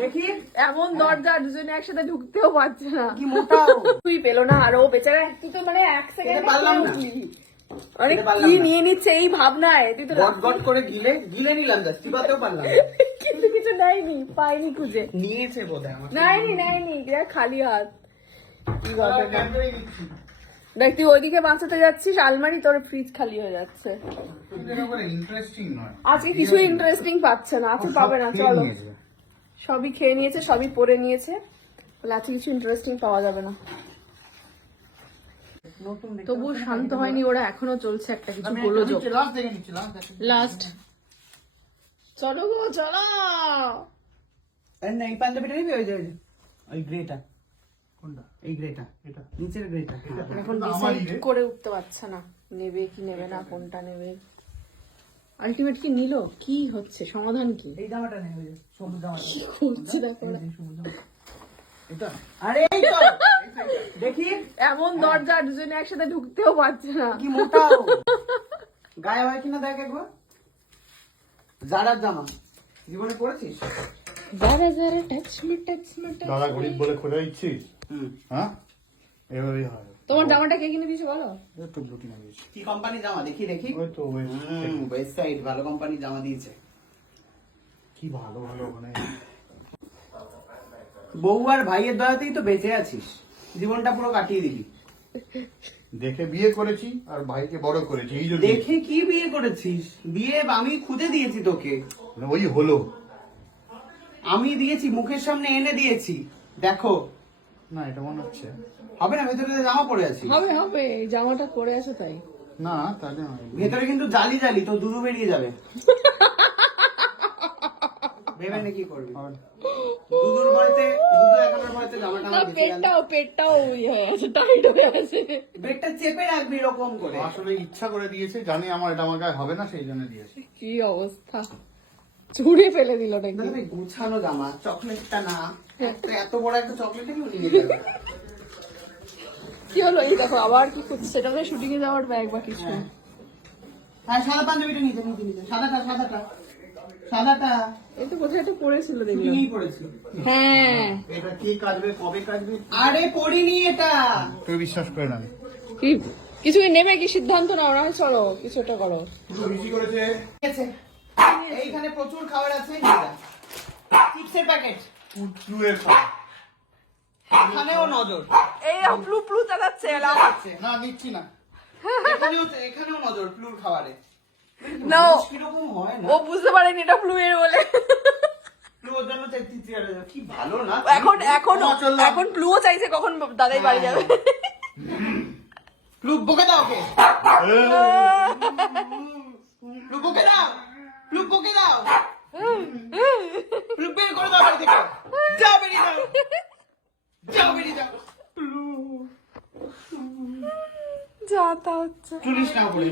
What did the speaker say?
দেখি এমন দরজা দুজনে একসাথে ঢুকতেও পারছে না। কি মোটা তুই পেলো না আরো বেচারা, তুই তো মানে এক সেকেন্ড পারলাম না। মানে কি নিয়ে নিচ্ছে এই ভাবনায় তুই তো গট করে গিলে নিলাম, জাস্ট চিবাতেও পারলাম না। কিন্তু কিছু নেয়নি, পাইনি খুঁজে। নিয়েছে বোধহয় আমার। নেয়নি দেখ খালি হাত। কি ঘটনা দেখ, তুই ওইদিকে বাঁচাতে যাচ্ছিস, আলমারি তোর ফ্রিজ খালি হয়ে যাচ্ছে। ইন্টারেস্টিং নয় আজকে কিছু ইন্টারেস্টিং পাচ্ছে না, আজকে পাবে না। চলো, সবই খেয়ে নিয়েছে, সবই পরে নিয়েছে, বলে আজকে কিছু ইন্টারেস্টিং পাওয়া যাবে না। তবু শান্ত হয়নি ওরা, এখনো চলছে একটা কিছু গোলযোগ। লাস্ট চলো গো চলো। এই পাঞ্জাবিটা নিবি? ওই গ্রেটা। কোনটা? এই গ্রেটা, এটা নিচের গ্রেটা। এখন ডিসাইড করে উঠতে পারছে না নেবে কি নেবে না, কোনটা নেবে। আলটিমেট কি নিল, কি হচ্ছে, সমাধান কি? এই জামাটা নেই, ওই সবুজ জামাটা। হচ্ছে দেখো না। এটা আরে এই তো দেখি এমন দরজা দুজনে একসাথে ঢুকতেও পারছে না। কি মোটা গায়ে হয় কিনা দেখ একবার। জারার জামা জীবনে পরেছিস? যারা যারা টাচ মে দাদা গরিব বলে খোঁজা দিচ্ছিস? হুম। হ্যাঁ, এভাবেই হয়। তোমার জামাটা কে কিনে দিয়েছে বলো? একটু ব্লুটি না দিয়েছি। কি কোম্পানি জামা দেখি? ওই তো ওয়েস্ট সাইড ভালো কোম্পানি জামা দিয়েছে। কি ভালো ভালো ওখানে। বউ আর ভাইয়ের দয়াতেই তো বেঁচে আছিস, জীবনটা পুরো কাটিয়ে দিবি। দেখে বিয়ে করেছি আর ভাইকে বড় করেছি, এই জন্য। দেখে কি বিয়ে করেছিস? বিয়ে আমি খুঁজে দিয়েছি তোকে, ওই হলো। আমি দিয়েছি, মুখের সামনে এনে দিয়েছি, দেখো। না, এটা মনে হচ্ছে হবে না, ভেতরে তো জামা পরে আছি। হবে হবে, এই জামাটা পরে আছে তাই। না, তাহলে নয়। ভেতরে কিন্তু জালি জালি, তো দুধু বেরিয়ে যাবে। ভেবে নে কি করবি? দুধুর ভয়তে, দুধু একানোর ভয়তে জামাটা না, আমার বেঁচে গেল। পেটটাও ইয়ে হয়ে আছে, টাইট হয়ে আছে। পেটটা চেপে রাখবি এরকম করে। আসলে ইচ্ছা করে দিয়েছে, জানি আমার এটা আমার গায়ে হবে না, সেই জন্য দিয়েছে। কি অবস্থা, ছুঁড়ে ফেলে দিল নাকি। দেখো গুছানো জামা, চকলেটটা না, এত বড় একটা চকলেট নিয়ে যাবে। কি হলো, এই দেখো আবার কি করছে, সেটা তো শুটিং এ যাওয়ার ব্যাগ বা কিছু। হ্যাঁ, সাদা পাঞ্জাবিটা নিতে সাদাটা এই তো কোথায় একটা পড়েছিল দেখি। শুটিংই পড়েছি। হ্যাঁ, এটা কি কাটবে, কবে কাটবে? আরে পড়িনি এটা। তুই বিশ্বাস করে না। কি কিছু নেবে কি সিদ্ধান্ত নাও না, চলো কিছু একটা করো। শুধু বেশি করেছে। ঠিক আছে, এইখানে প্রচুর খাবার আছে, নিয়ে যা। চিপসের প্যাকেট, পুটলুয়ের খাবার। এখানেও নজর। এই প্লু প্লু চালাচ্ছে না, নিচ্ছি না। এখানেও নজর প্লুর খাবারে। না, কিরকম হয় না, ও বুঝতে পারেনি এটা প্লু এর বলে। প্লুর জন্য তেত্রিশ কি ভালো না। এখন প্লুও চাইছে কখন দাদাই বাড়ি যাবে। প্লু বকে দাও ওকে, প্লু বকে দাও, প্লু বকে দাও, প্লু বের করে দাও বাড়ি থেকে। যাও বেরিয়ে যাও, যাও বেরিয়ে যাও। যা তা হচ্ছে। চুলিস না বলে